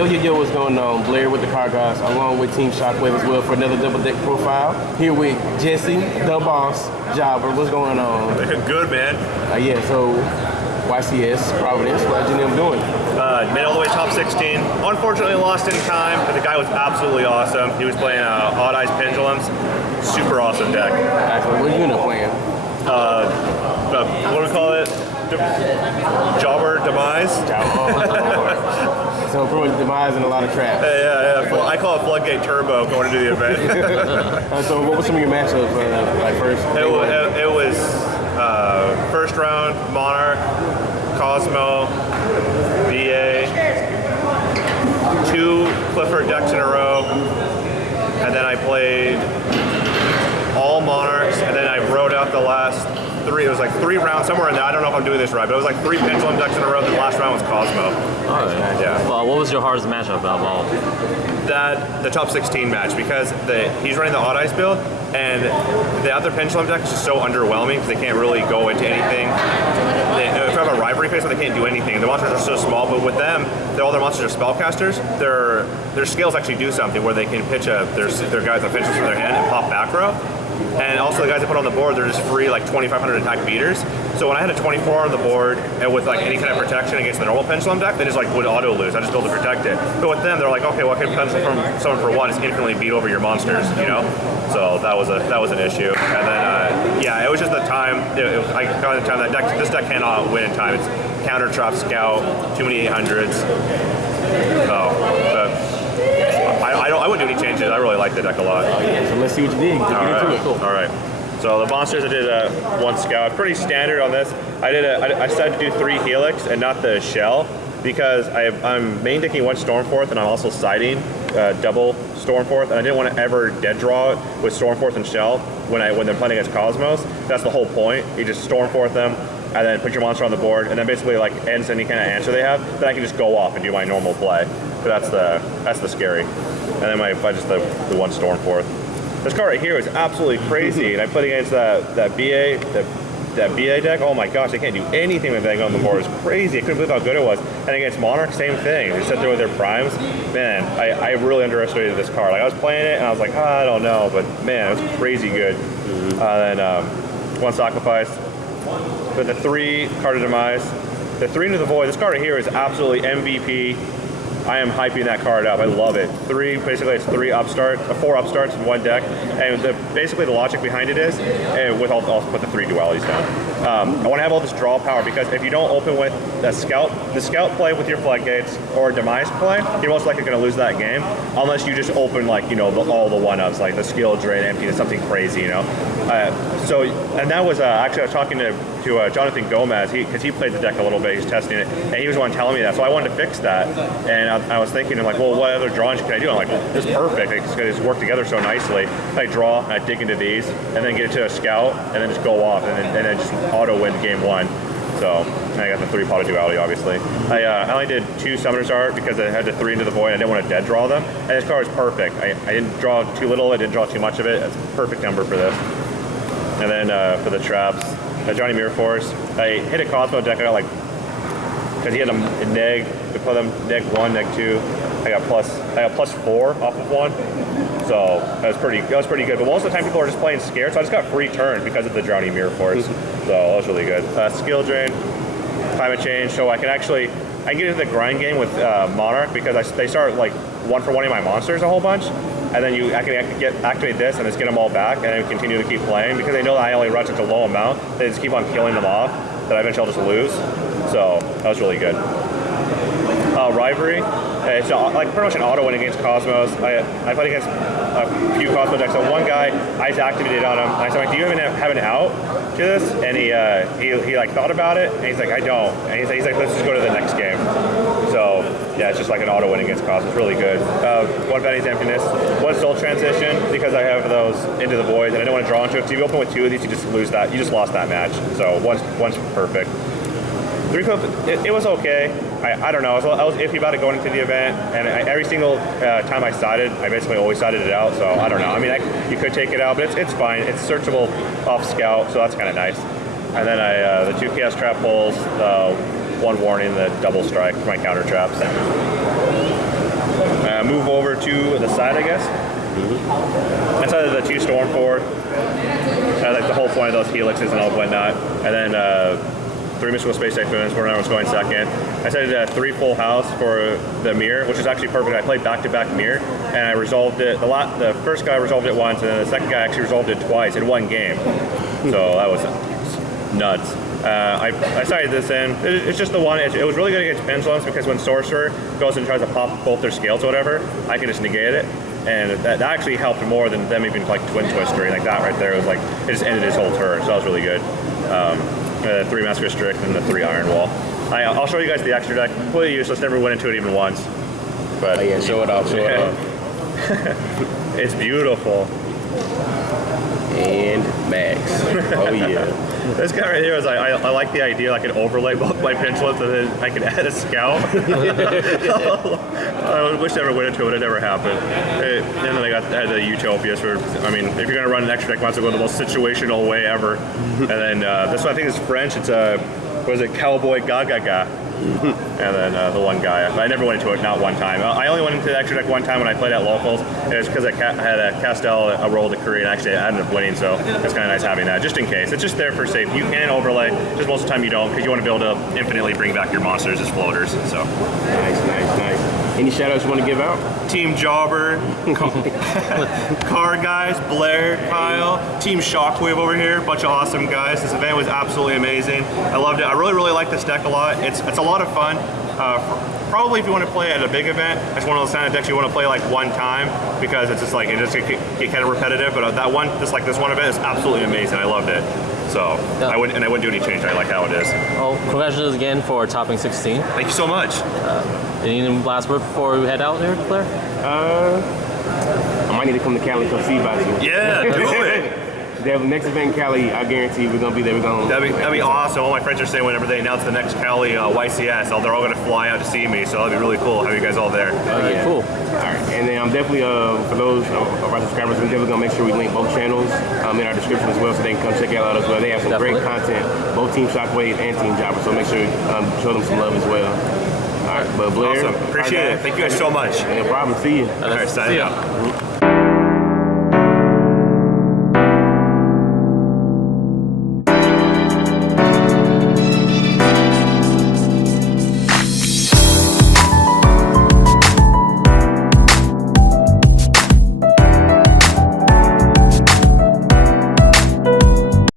Yo, what's going on? Blair with the Car Guys, along with Team Shockwave as well for another double deck profile. Here with Jesse, the boss, Jobber. What's going on? Good, man. Yeah, so YCS, Providence, how's your name doing? Made all the way top 16. Unfortunately lost in time, but the guy was absolutely awesome. He was playing Odd Eyes Pendulums. Super awesome deck. Actually, what are you end up playing? What do we call it? Jobber, Demise? So pretty much Demise and a lot of traps. Yeah. Well, I call it Floodgate Turbo going into the event. So what were some of your matchups like first? It was first round, Monarch, Cosmo, VA, 2 Qliphort decks in a row, and then I played all Monarchs, and then I wrote out the last 3. It was like 3 rounds, somewhere in there. I don't know if I'm doing this right, but it was like 3 Pendulum decks in a row, then the last round was Cosmo. All right. Yeah. Well, what was your hardest matchup of all? The top 16 match, because he's running the Odd Eyes build, and the other Pendulum deck is just so underwhelming because they can't really go into anything. If you have a rivalry phase where they can't do anything, the monsters are so small, but with them, all their monsters are spellcasters. Their skills actually do something where they can pitch their guys on pitches from their hand and pop back row. And also the guys I put on the board, they're just free like 2,500 attack beaters. So when I had a 24 on the board and with like any kind of protection against the normal Pendulum deck, they just like would auto lose. I just built to protect it. But with them, they're like, okay, well, I can pencil from someone for 1 is infinitely beat over your monsters, you know? So that was an issue. And then yeah, it was just the time. I got the time that this deck cannot win in time. It's counter trap scout, too many 800s. So. I wouldn't do any changes. I really like the deck a lot. Yeah, so let's see what you did. All right. So the monsters, I did 1 scout. Pretty standard on this. I decided to do 3 Helix and not the shell because I'm main decking 1 Stormforth and I'm also siding double Stormforth, and I didn't want to ever dead draw it with Stormforth and shell when they're playing against Cosmos. That's the whole point. You just Stormforth them and then put your monster on the board, and then basically like ends any kind of answer they have. Then I can just go off and do my normal play. But that's the scary. And then I just the 1 Stormforth. This card right here is absolutely crazy, and I played against that BA deck. Oh my gosh, they can't do anything with that on the board. It's crazy. I couldn't believe how good it was. And against Monarch, same thing. They sit there with their primes. Man, I really underestimated this card. Like I was playing it, and I was like, I don't know, but man, it was crazy good. Then 1 Sacrifice. But the 3 card of Demise. The 3 into the Void. This card right here is absolutely MVP. I am hyping that card up. I love it. Basically it's 4 upstarts in 1 deck. And basically the logic behind it is, I'll put the 3 dualities down. I want to have all this draw power because if you don't open with the scout play with your floodgates or Demise play, you're most likely going to lose that game unless you just open like, you know, all the 1-ups, like the skill drain, emptiness, something crazy, you know. And that was actually I was talking to Jonathan Gomez because he played the deck a little bit. He's testing it, and he was the one telling me that. So I wanted to fix that, and I was thinking, I'm like, well, what other drawings can I do? I'm like, this is perfect. It's going to work together so nicely. I draw, I dig into these, and then get it to a scout, and then just go off, and then just auto win game 1. So I got the 3 pot of duality, obviously. I only did 2 Summoner's Art because I had the 3 into the Void. I didn't want to dead draw them, and this card was perfect. I didn't draw too little. I didn't draw too much of it. It's a perfect number for this. And then for the traps, Johnny Mirror Force. I hit a Cosmo deck. I got like, because he had a neg, to put them neg 1, neg 2. I got plus 4 off of 1. So that was pretty good. But most of the time people are just playing scared, so I just got free turn because of the Drowning Mirror Force. So that was really good. Skill Drain, Climate Change, so I can get into the grind game with Monarch because they start like 1-for-1ing my monsters a whole bunch. And then I can activate this and just get them all back and then continue to keep playing because they know that I only run such a low amount. They just keep on killing them off that eventually I'll just lose. So that was really good. Rivalry. It's like pretty much an auto win against Cosmos. I played against a few Cosmo decks. So one guy, I just activated on him. And I said, like, do you even have an out to this? And he like thought about it, and he's like, I don't. And he's like, let's just go to the next game. So yeah, it's just like an auto win against Cosmos. Really good. 1 Benny's Emptiness, 1 Soul Transition because I have those into the Void, and I don't want to draw into it. So if you open with 2 of these, you just lose that. You just lost that match. So one's perfect. 3 Clip, it was okay. I don't know. I was iffy about it going into the event, and every single time I sided, I basically always sided it out. So I don't know. I mean, you could take it out, but it's fine. It's searchable off scout, so that's kind of nice. And then the 2 Chaos Trap pulls, 1 warning, the double strike for my counter traps. move over to the side, I guess. Inside of the 2 Stormforth, like the whole point of those helixes and all whatnot, and then 3 mystical space typhoons where I was going second. I decided 3 full house for the mirror, which is actually perfect. I played back-to-back mirror, and I resolved it. The first guy resolved it once, and then the second guy actually resolved it twice in 1 game. So that was nuts. I started this in. It's just the one. It was really good against pendulums because when Sorcerer goes and tries to pop both their scales or whatever, I can just negate it. And that actually helped more than them even like Twin Twister like that right there. It was like it just ended his whole turn, so that was really good. 3 Master Restrict and the 3 Iron Wall. I'll show you guys the extra deck. Completely useless. Never went into it even once. But yeah, show it off. Show it off. It's beautiful. And Max. Oh yeah. This guy right here is I like the idea I could overlay both my pendulums and then I could add a scout. I wish I never went into it, but it never happened. And then I had the Utopias for, I mean, if you're going to run an extra deck, might as well go the most situational way ever. And then this one I think is French. It's what is it, Cowboy Gaga. And then the one guy. I never went into it, not one time. I only went into the extra deck one time when I played at locals. It was because I had a Castel, a roll to create, and actually I ended up winning, so it's kind of nice having that, just in case. It's just there for safety. You can overlay, just most of the time you don't, because you want to be able to infinitely bring back your monsters as floaters, so. Nice. Any shout-outs you want to give out? Team Jobber, Car Guys, Blair, Kyle, Team Shockwave over here, bunch of awesome guys. This event was absolutely amazing. I loved it. I really like this deck a lot. It's a lot of fun. Probably if you want to play at a big event, it's one of those kind of decks you want to play like one time because it's just like it just get kind of repetitive. But that one, this one event is absolutely amazing. I loved it. So I wouldn't do any change. I like how it is. Oh, congratulations again for topping 16. Thank you so much. Any last word before we head out there, Claire? I might need to come to Cali to see about you. Yeah, do it. The next event in Cali, I guarantee we're gonna be there. That'd be awesome. All my friends are saying whenever they announce the next Cali YCS, they're all gonna fly out to see me. So that'd be really cool. Have you guys all there? Yeah. Cool. All right, and then I'm definitely for those of our subscribers, we're definitely gonna make sure we link both channels in our description as well, so they can come check it out as well. They have some great content, both Team Shockwave and Team Jobber. So make sure you show them some love as well. All right, but Blair, Awesome. Appreciate it. Thank you guys so much. No problem. See you. All right, signing See ya. out.